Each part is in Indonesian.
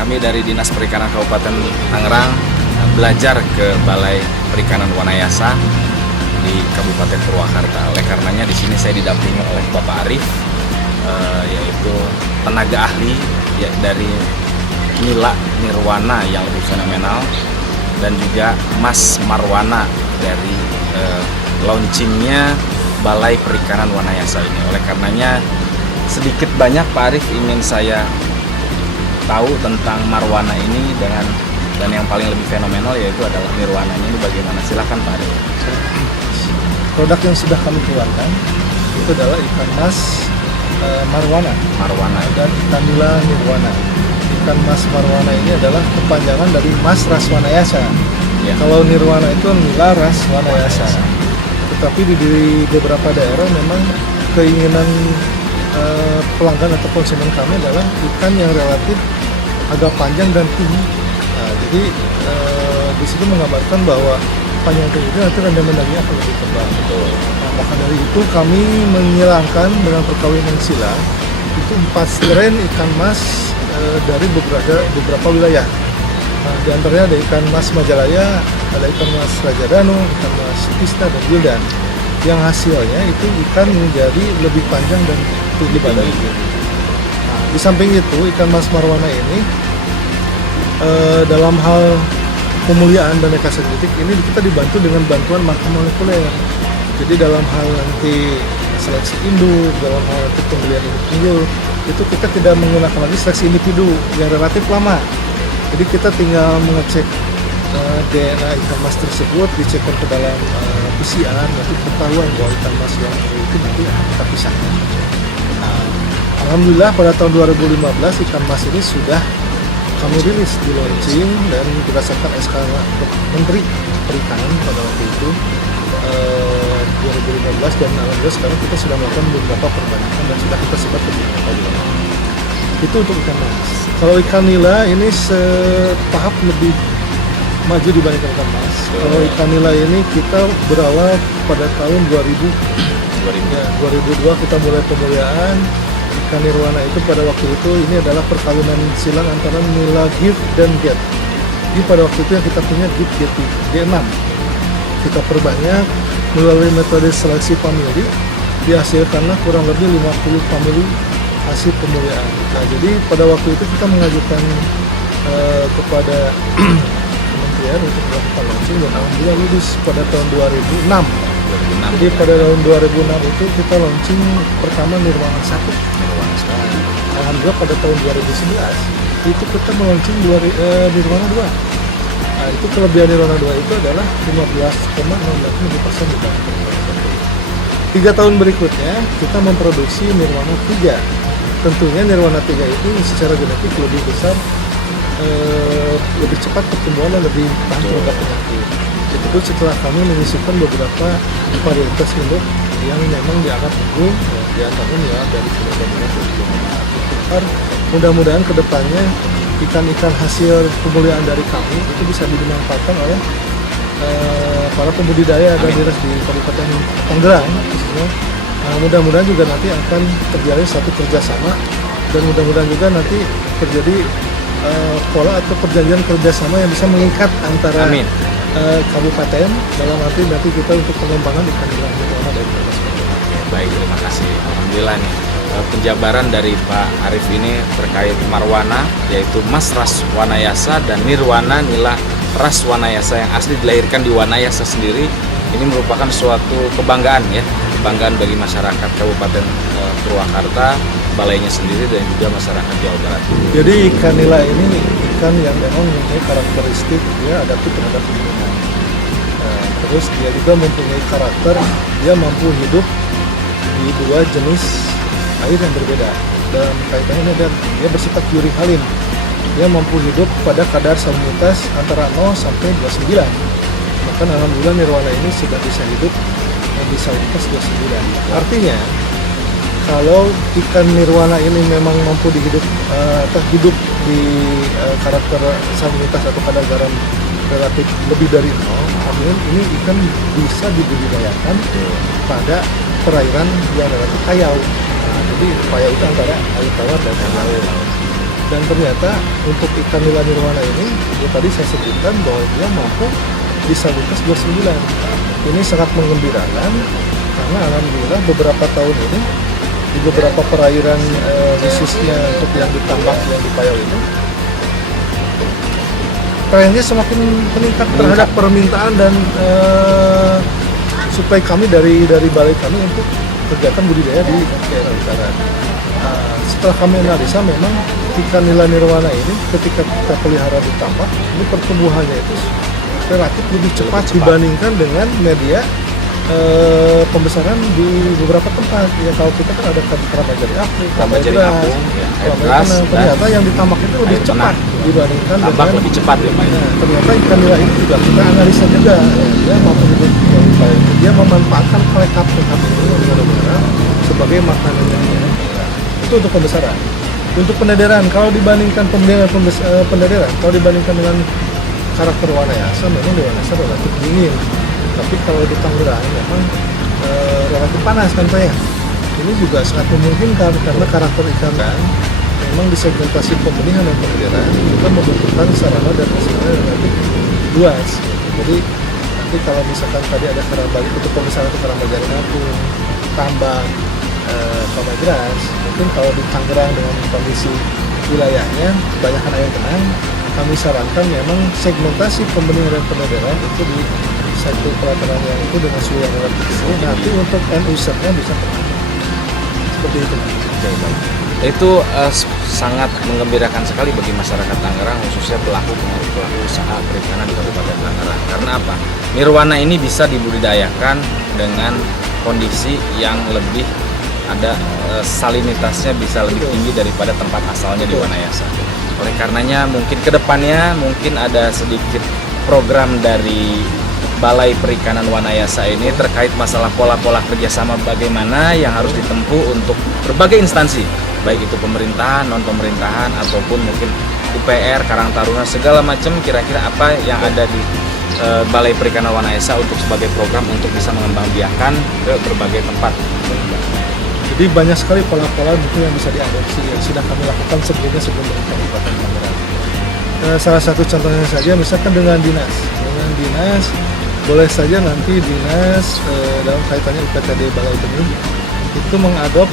Kami dari Dinas Perikanan Kabupaten Tangerang belajar ke Balai Perikanan Wanayasa di Kabupaten Purwakarta. Oleh karenanya di sini saya didampingi oleh Bapak Arif, yaitu tenaga ahli ya, dari Nila Nirwana yang lebih fenomenal, dan juga Mas Marwana dari launchingnya Balai Perikanan Wanayasa ini. Oleh karenanya sedikit banyak Pak Arif ingin saya tahu tentang Marwana ini dan yang paling lebih fenomenal yaitu adalah Nirwananya ini bagaimana. Silakan Pak Arif. Produk yang sudah kami keluarkan itu adalah ikan mas Marwana dan ikan nila Nirwana. Ikan mas Marwana ini adalah kepanjangan dari Mas Ras Wanayasa. Ya. Kalau Nirwana itu Nila Ras Wanayasa. Tetapi di beberapa daerah memang keinginan pelanggan atau konsumen kami adalah ikan yang relatif agak panjang dan tinggi. Nah, jadi di situ menggambarkan bahwa panjang tinggi itu nanti rendaman dagingnya akan lebih tebal. Nah, maka dari itu kami menyilangkan dengan perkawinan sila itu 4 strain ikan mas dari beberapa wilayah. Nah, di antaranya ada ikan mas Majalaya, ada ikan mas Raja Danu, ikan mas Pista dan Wildan. Yang hasilnya itu ikan menjadi lebih panjang dan tinggi badannya. Nah, di samping itu ikan mas Marwana ini dalam hal pemuliaan dan ekasenetik ini kita dibantu dengan bantuan marker molekuler. Jadi dalam hal nanti seleksi induk, dalam hal nanti pembelian induk unggul, itu kita tidak menggunakan lagi seleksi individu yang relatif lama. Jadi kita tinggal mengecek DNA ikan mas tersebut, dicekkan ke dalam PCR, nanti ketahuan bahwa ikan mas yang itu nanti akan kita pisahkan. Nah, alhamdulillah pada tahun 2015 ikan mas ini sudah kami rilis di launching dan berdasarkan SK Menteri Perikanan pada waktu itu 2015, dan alhamdulillah sekarang kita sudah melakukan beberapa perbaikan dan sudah kita sebar ke beberapa wilayah. Itu untuk ikan mas. Kalau ikan nila ini setahap lebih maju dibandingkan ikan mas. Kalau ikan nila ini kita berawal pada tahun 2000. 2002 kita mulai pemuliaan. Ikan Nirwana itu pada waktu itu ini adalah perkawinan silang antara nila gift dan get. Jadi pada waktu itu yang kita punya gift G6. Kita perbanyak melalui metode seleksi famili, dihasilkanlah kurang lebih 50 famili hasil pemuliaan. Nah, jadi pada waktu itu kita mengajukan kepada kementerian untuk melakukan launching dan alhamdulillah lulus pada tahun 2006. Jadi pada tahun 2006 itu kita launching pertama Nirwana 1. Alhamdulillah pada tahun 2011 itu kita melaunching Nirwana 2. Nah, itu kelebihan Nirwana 2 itu adalah 15,08% dibandingkan Nirwana 1. 3 tahun berikutnya kita memproduksi Nirwana 3. Tentunya Nirwana 3 itu secara genetik lebih besar, lebih cepat pertumbuhan dan lebih tahan terhadap penyakit. Itu setelah kami menyisipkan beberapa varietas induk yang memang dianggap unggul, di antaranya dari mudah-mudahan kedepannya ikan-ikan hasil pemuliaan dari kami itu bisa dimanfaatkan oleh para pembudidaya dan dinas di Kabupaten Tangerang. Mudah-mudahan juga nanti akan terjadi satu kerjasama dan mudah-mudahan juga nanti terjadi pola atau perjanjian kerjasama yang bisa mengikat antara kabupaten dalam arti nanti kita untuk pengembangan ikan Nirwana dari Baik, terima kasih. Alhamdulillah nih penjabaran dari Pak Arif ini terkait Marwana, yaitu Mas Ras Wanayasa dan Nirwana Nila Ras Wanayasa yang asli dilahirkan di Wanayasa sendiri. Ini merupakan suatu kebanggaan ya, kebanggaan bagi masyarakat Kabupaten Purwakarta, balainya sendiri dan juga masyarakat Jawa Barat. Jadi ikan nila ini ikan yang memang mempunyai karakteristik dia adaptif terhadap lingkungan. Terus dia juga mempunyai karakter dia mampu hidup di 2 jenis air yang berbeda. Dalam kaitannya dia bersifat urihalin. Dia mampu hidup pada kadar salinitas antara 0 sampai 29. Bahkan alhamdulillah Nirwana ini sudah bisa hidup di salinitas 29. Artinya kalau ikan Nirwana ini memang mampu hidup di karakter salinitas atau kadar garam relatif lebih dari 0, artinya ini ikan bisa dibudidayakan pada perairan yang relatif payau. Nah, jadi payau itu antara air tawar dan air laut. Dan ternyata untuk ikan nila nirwana ini, ya tadi saya sebutkan bahwa dia mampu disabilitas 29. Ini sangat menggembirakan karena alhamdulillah beberapa tahun ini di beberapa perairan khususnya untuk yang ditambak yang di Payau itu trennya semakin meningkat terhadap permintaan dan suplai kami dari balai kami untuk kegiatan budidaya di daerah utara. Setelah kami analisa memang ikan nila nirwana ini ketika kita pelihara di tambak ini pertumbuhannya itu relatif lebih cepat dibandingkan dengan media pembesaran di beberapa tempat. Ya kalau kita kan ada kerabat jari apung, Kerabat jari apung, ya, air beras, ternyata yang di tambak itu lebih cepat dibandingkan tambak dengan lebih cepat ya Pak. ternyata ikan nila ini juga kita analisa juga ya, dia mampu hidup dari payau itu, dia memanfaatkan klekat itu benar-benar sebagai makanannya. Itu untuk pembesaran. Untuk pendederan, kalau dibandingkan pendederan, kalau dibandingkan dengan karakter Wanayasa, memang di Wanayasa relatif dingin. Tapi kalau di Tangerang memang relatif panas kan Pak ya. Ini juga sangat memungkinkan karena karakter ikan memang di segmentasi pembenihan dan pendederan kita membutuhkan sarana dan prasarana yang relatif luas. Jadi nanti kalau misalkan tadi ada keramba untuk pembesaran itu keramba jaring apung, tambak, Pamagras, mungkin kalau di Tangerang dengan kondisi wilayahnya kebanyakan air tenang, kami sarankan memang segmentasi pembenihan dan pendederan itu di satu pelataran yang itu dengan suhu yang relatif tinggi. Nanti untuk end usernya bisa seperti itu. Itu sangat menggembirakan sekali bagi masyarakat Tangerang, khususnya pelaku usaha perikanan di Kabupaten Tangerang. Karena apa? Nirwana ini bisa dibudidayakan dengan kondisi yang lebih ada salinitasnya bisa lebih tinggi daripada tempat asalnya di Wanayasa. Oleh karenanya mungkin kedepannya mungkin ada sedikit program dari Balai Perikanan Wanayasa ini terkait masalah pola-pola kerjasama bagaimana yang harus ditempuh untuk berbagai instansi, baik itu pemerintahan, non pemerintahan ataupun mungkin UPR, Karang Taruna, segala macam kira-kira apa yang ada di Balai Perikanan Wanayasa untuk sebagai program untuk bisa mengembangbiakan ke berbagai tempat. Jadi banyak sekali pola-pola mungkin yang bisa diadopsi yang sudah kami lakukan sebelum Kabupaten Tangerang. Salah satu contohnya saja misalkan dengan dinas boleh saja nanti dinas dalam kaitannya UPTD Balai Benih itu mengadop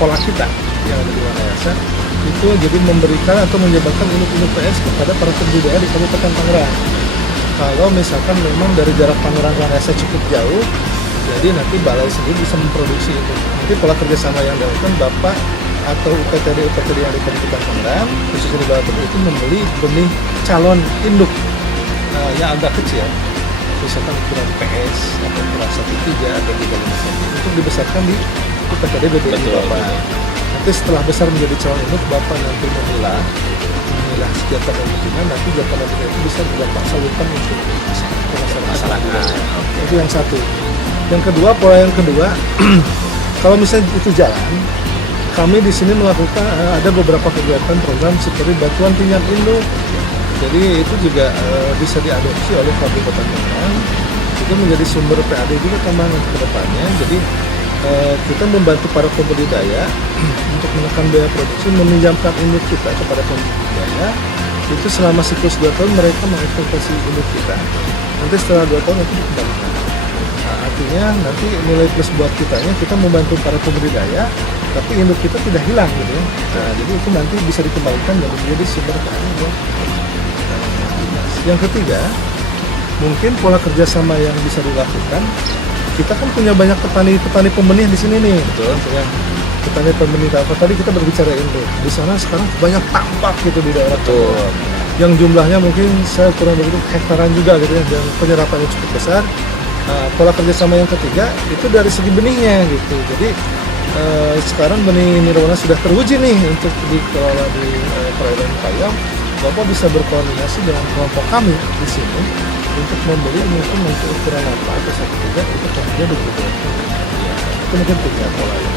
pola kita yang ada di Wanayasa itu jadi memberikan atau menyebarkan induk-induk PS kepada para pembudidaya di Kabupaten Tangerang. Kalau misalkan memang dari jarak Tangerang ke Wanayasa cukup jauh, jadi nanti balai sendiri bisa memproduksi itu. Nanti pola kerjasama yang dilakukan Bapak atau UPTD yang ada di Kabupaten Tangerang, khususnya di Balai Benih itu membeli benih calon induk yang agak kecil, misalkan ukuran PS atau ukuran 1.3 atau 3.5 cm untuk dibesarkan di UPTD BBI Bapak. Nanti setelah besar menjadi calon induk, Bapak nanti memilah senjata dan betina, nanti senjata dan betina itu bisa Bapak salurkan untuk masyarakat. Itu yang satu. Yang kedua, pola yang kedua, kalau misalnya itu jalan, kami di sini melakukan ada beberapa kegiatan program seperti bantuan pinjam induk. Jadi itu juga bisa diadopsi oleh Kabupaten Tangerang. Itu menjadi sumber PAD juga tambahan ke depannya. Jadi kita membantu para pembudidaya untuk menekan biaya produksi, meminjamkan induk kita kepada pembudidaya. Itu selama siklus 2 tahun mereka mengeksploitasi induk kita. Nanti setelah 2 tahun itu dikembalikan. Artinya nanti nilai plus buat kitanya, kita membantu para pembudidaya, tapi induk kita tidak hilang gitu ya. Nah, jadi itu nanti bisa dikembalikan dan menjadi sumber keuntungan. Yang ketiga, mungkin pola kerjasama yang bisa dilakukan. Kita kan punya banyak petani pembenih di sini nih, betul ya. Petani pembenih apa tadi kita berbicara induk. Di sana sekarang banyak tambak gitu di daerah itu. Yang jumlahnya mungkin saya kurang begitu hektaran juga gitu ya, dan penyerapannya cukup besar. Pola kerjasama yang ketiga itu dari segi benihnya gitu. Jadi sekarang benih nirwana sudah teruji nih untuk dikelola di perairan Payau. Bapak bisa berkoordinasi dengan kelompok kami di sini untuk membeli mungkin untuk ukuran apa atau 1.3 itu tentunya begitu. Itu mungkin 3 pola yang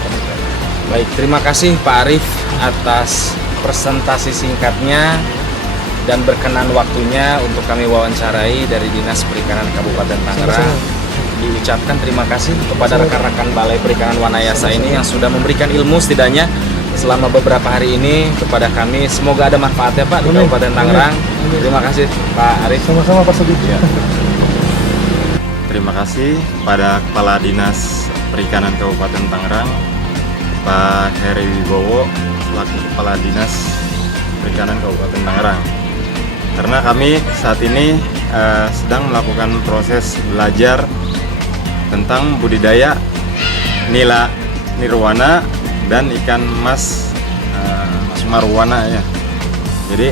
kami tahu. Baik, terima kasih Pak Arief atas presentasi singkatnya dan berkenan waktunya untuk kami wawancarai dari Dinas Perikanan Kabupaten Tangerang. Diucapkan terima kasih kepada rekan-rekan Balai Perikanan Wanayasa ini yang sudah memberikan ilmu setidaknya selama beberapa hari ini kepada kami. Semoga ada manfaatnya Pak di Amin. Kabupaten Tangerang. Amin. Terima kasih Pak Arif. Sama-sama Pak Sugih. Ya. Terima kasih pada Kepala Dinas Perikanan Kabupaten Tangerang, Pak Heri Wibowo, selaku Kepala Dinas Perikanan Kabupaten Tangerang. Karena kami saat ini sedang melakukan proses belajar tentang budidaya nila nirwana dan ikan mas marwana ya. Jadi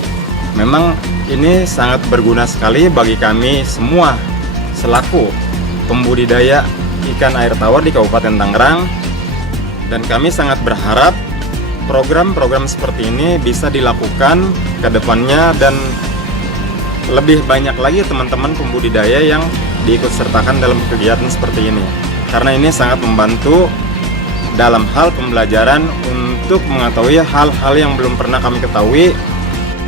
memang ini sangat berguna sekali bagi kami semua selaku pembudidaya ikan air tawar di Kabupaten Tangerang, dan kami sangat berharap program-program seperti ini bisa dilakukan ke depannya dan lebih banyak lagi teman-teman pembudidaya yang diikut sertakan dalam kegiatan seperti ini, karena ini sangat membantu dalam hal pembelajaran untuk mengetahui hal-hal yang belum pernah kami ketahui.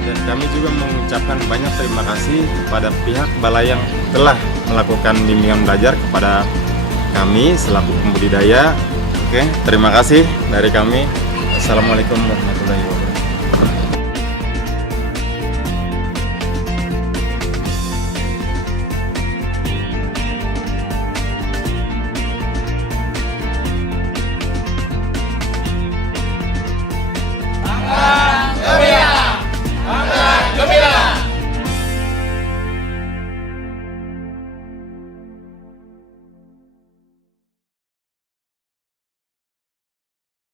Dan kami juga mengucapkan banyak terima kasih kepada pihak balai yang telah melakukan bimbingan belajar kepada kami selaku pembudidaya. Oke, terima kasih dari kami. Assalamualaikum warahmatullahi wabarakatuh.